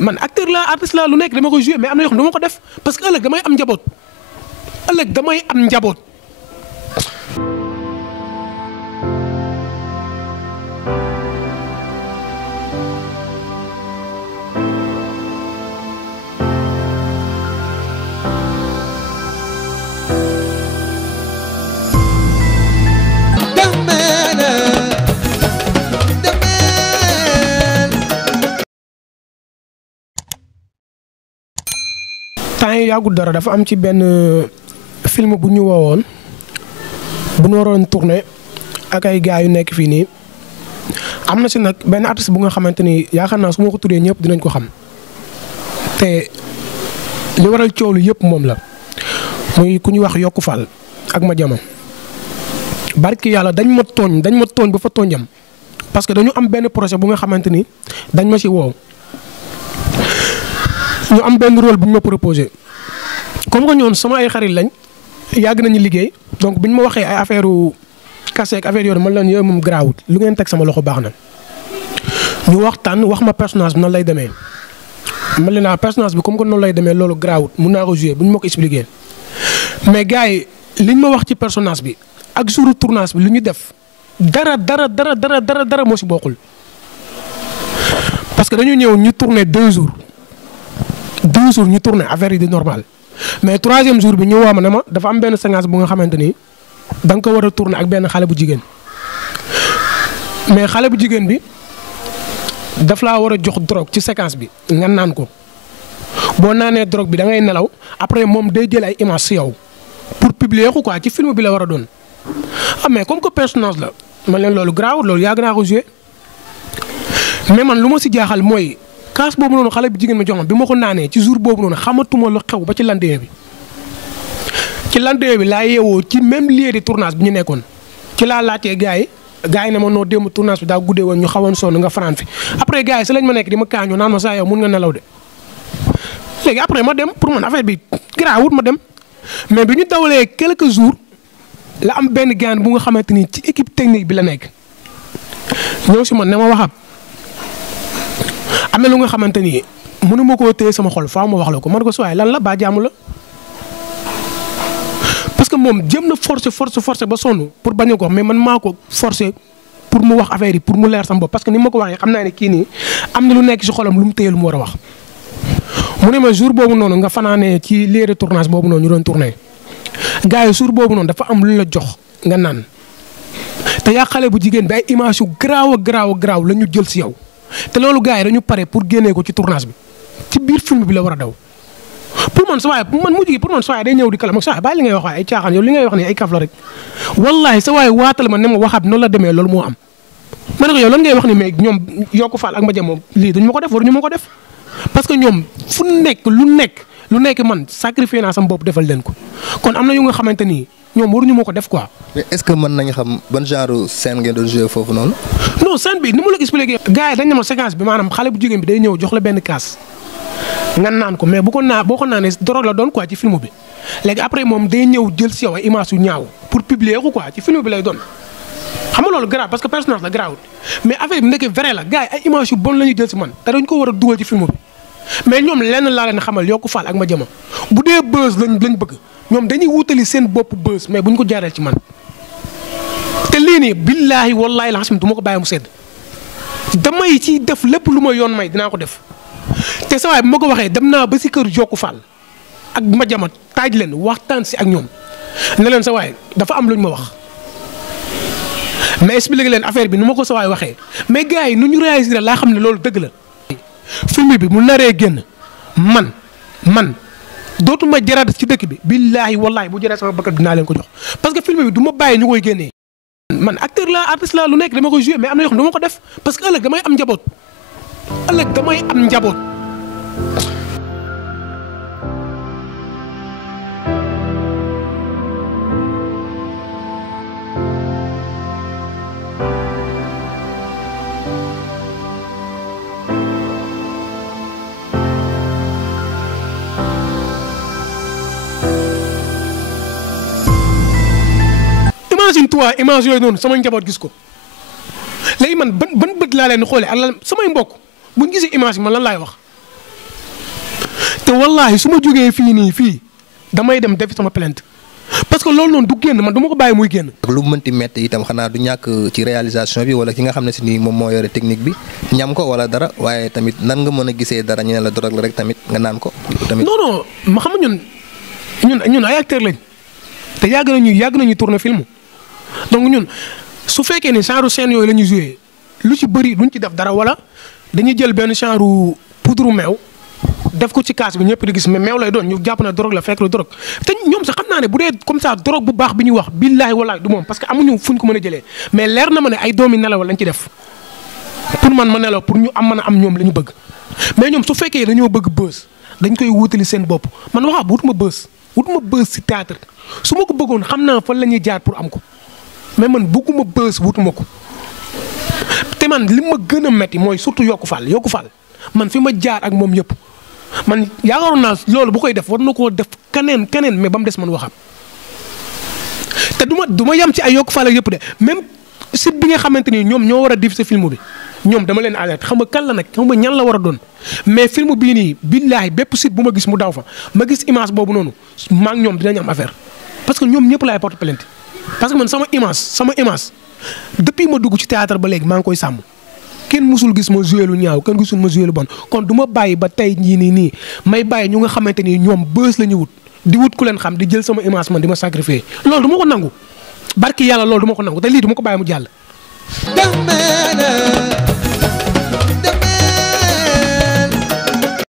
man acteur la artiste la lu nekk dama koy jouer mais am na yoo xam ne dama ko def parce que ëllëg damay am njaboot temps yi yàggul dara dafa am ci benn film bu ñu woowoon bu ñu waroon tourner ak ay gars yu nekk fii nii am na si nag benn artiste bu nga xamante ni yaakaar naa su ma ko tuddee ñëpp dinañ ko xam te li waral coow lu yëpp moom la muy ku ñuy wax Yokku Fall ak Madiama barki yàlla dañ ma tooñ ba fa tooñam parce que dañu am benn projet bu nga xamante ni dañ ma si woow ñu am benn rôle bu ñu ma proposé comme que ñoon sama ay xarit lañ yàgg nañu liggéey donc bi ñu ma waxee ay affaire kase ak affaire yooyu man leen yooyu moom garaawut lu ngeen teg sama loxo baax na. ñu waxtaan wax ma personnage bi nan lay demee man leen naa personnage bi comme que noonu lay demee loolu garaawut mun naa ko jouer bu ñu ma ko expliqué mais gars yi liñ ma wax ci personnage bi ak jour tournage bi lu ñu def dara moo si bokkul parce que dañu ñëw ñu tourné 2 jours. 2 jours ñu tourné affaire yi di normal mais 3e jour bi ñu woo ma ne ma dafa am benn séquence bu nga xamante ni da nga ko war a tourné ak benn xale bu jigéen mais xale bu jigéen bi daf laa war a jox drogue ci séquence bi nga naan ko boo naanee drogue bi da ngay nelaw après moom day jël ay image si yow pour publier ko quoi ci film bi la war a doon. ah mais comme que personnage la man leen loolu grave loolu yàgg naa ko joué mais man lu ma si jaaxal mooy. kaas boobu noonu xale bi jigéen ma jox ma bi ma ko naanee ci jour boobu noonu xamatuma lu xew ba ci lendemain bi laa yeewoo ci même lieu de tournage bi ñu nekkoon ci laa laajtee gars yi ne ma noo démb tournage bi daa guddee woon ñu xawoon sonn nga fanaan fi après gars yi si lañ ma nekk di ma kaañoo naan ma saa yow mun nga nelaw de léegi après ma dem pour man affaire bi garaawut ma dem mais bi ñu dawalee quelques jours la am benn gaan bu nga xamante ni ci équipe technique bi la nekk ñëw si man ne ma waxab am na lu nga xamante ni mënu ma koo téye sama xol faaw ma wax la ko man ko suwaay lan la ba jaamu la parce que moom jëm na forcer ba sonn pour bañ a ko mais man maa ko forcer pour mu wax affaire yi pour mu leer sama bopp parce que ni ma ko waxee xam naa ne kii nii am na lu nekk si xolam lu mu téye lu mu war a wax. mu ne ma jour boobu noonu nga fanaanee ci lieu de tournage boobu noonu ñu doon tourné gars yi jour boobu noonu dafa am lu la jox nga naan te yaa xale bu jigéen bi ay image yu garaaw la ñu jël si yow. te loolu gars yi dañu pare pour génnee ko ci tournage bi ci biir film bi la war a daw pour man sa waay man mujj gi pour man sa waay day ñëw di kalam ak sa waay bàyyi li ngay wax waaye ay caaxaan yow li ngay wax nii ay kaf la rek wallaahi sa waay waatal ma ne ma waxaat noonu la demee loolu moo am. ma ne ko yow lan ngay wax ni mais ñoom Yokku Fall ak Madiama lii duñu ma ko def waruñu ma ko def parce que ñoom fu nekk lu nekk man sacrifié naa sama bopp defal leen ko kon am na yu nga xamante ni ñoom waruñu ma ko def quoi. mais est-ce que mën nañu xam ban genre scène ngeen doon jouer foofu noonu. non scène bi ni ma la expliqué. gars yi dañ ne ma séquence bi maanaam xale bu jigéen bi day ñëw jox la benn kaas nga naan ko mais boo ko naanee drogue la doon quoi ci film bi léegi après moom day ñëw jël si yow ay image yu ñaaw pour publier ko quoi ci film bi lay doon. xam nga loolu grave parce que personnage la grave mais affaire bi nekkee vrai la gars yi ay image yu bon la ñuy jël si man te dañ ko war a dugal ci film bi mais ñoom lenn laa leen xamal Yokku Fall ak Madiama bu dee buzz lañ bëgg ñoom dañuy wutali seen bopp buzz mais buñ ko jaareel ci man te lii nii billaahi wallaahi la xam du ma ko bàyyi mu sedd damay ci def lépp lu ma yoon may dinaa ko def te sa waay bu ma ko waxee dem naa ba si kër Yokku Fall ak Madiama taaj leen waxtaan si ak ñoom ne leen sa waay dafa am lu ñu ma wax mais expliqué leen affaire bi nu ma ko sa waay waxee mais gars yi nu ñu réagir laa xam ne loolu dëgg la. film bi mu naree génn man dootuma jaraat ci dëkk bi billaahi wallaahi bu jaraat sama bakkat dinaa leen ko jox parce que film bi du ma bàyyi ñu koy génnee. man acteur la artiste la lu nekk dama koy jouer mais am na yoo xam ne du ma ko def parce que ëllëg damay am njaboot. imagine toi image yooyu noonu sama njaboot gis ko léegi man ban bët laa leen di xoolee ak samay mbokk buñ gisee image bi man lan laay wax te wallaahi su ma jógee fii damay dem defi sama plainte parce que loolu noonu du génn man du ma ko bàyyi muy génn. ak lu mënti métti itam xanaa du ñàkk ci réalisation bi wala ki nga xam ne si nii moom moo yore technique bi ñam ko wala dara waaye tamit nan nga mën a gisee dara ñu ne la drogue la rek tamit nga naan ko. tamit non ma xam ñun ay acteurs lañ te yàgg nañu tourner film donc ñun su fekkee ne genre scène yooyu la ñuy joué lu ci bëri duñ ci def dara wala dañuy jël benn genre poudre meew. def ko ci kaas bi ñëpp di gis mais meew lay doon ñu jàpp na drogue la fekk la drogue te ñoom sax xam naa ne bu dee comme ça drogue bu baax bi ñuy wax billaahi wallaahi du moom parce que amuñu fuñ ko mën a jëlee mais leer na ma ne ay doomi nelaw lañ ci def pour man ma nelaw pour ñu mën a am ñoom la ñu bëgg mais ñoom su fekkee dañoo bëgg buzz dañ koy wutali seen bopp man waxaa wutuma buzz si théâtre su ma ko bëggoon xam naa fan la ñuy jaar pour am ko mais man bëgguma buzz wutuma ko te man li ma gën a metti mooy surtout Yokku Fall man fi ma jaar ak moom yëpp man yaakaaroon naa loolu bu koy def war na koo def keneen mais ba mu des man waxam te du ma yem ci ay Yokku Fall yëpp de même site bi nga xamante ni ñoom ñoo war a diffuser film bi ñoom dama leen alerte xam nga kan la nag xam nga ñan la war a doon mais film bii nii billaahi bépp site bu ma gis mu daw fa ma gis image boobu noonu maa ngi ñoom dinañ am affaire parce que ñoom ñëpp laay porte plainte parce que man sama image depuis ma dugg ci théâtre ba léegi maa ngi koy sàmm. kenn musul gis ma joué lu ñaaw kenn gisul ma joué lu bon kon du ma bàyyi ba tey jii nii may bàyyi ñu nga xamante ni ñoom bës la ñu wut di wut ku leen xam di jël sama image man di ma sacrifier loolu du ma ko nangu barki yàlla loolu du ma ko nangu te lii du ma ko bàyyi mu jàll.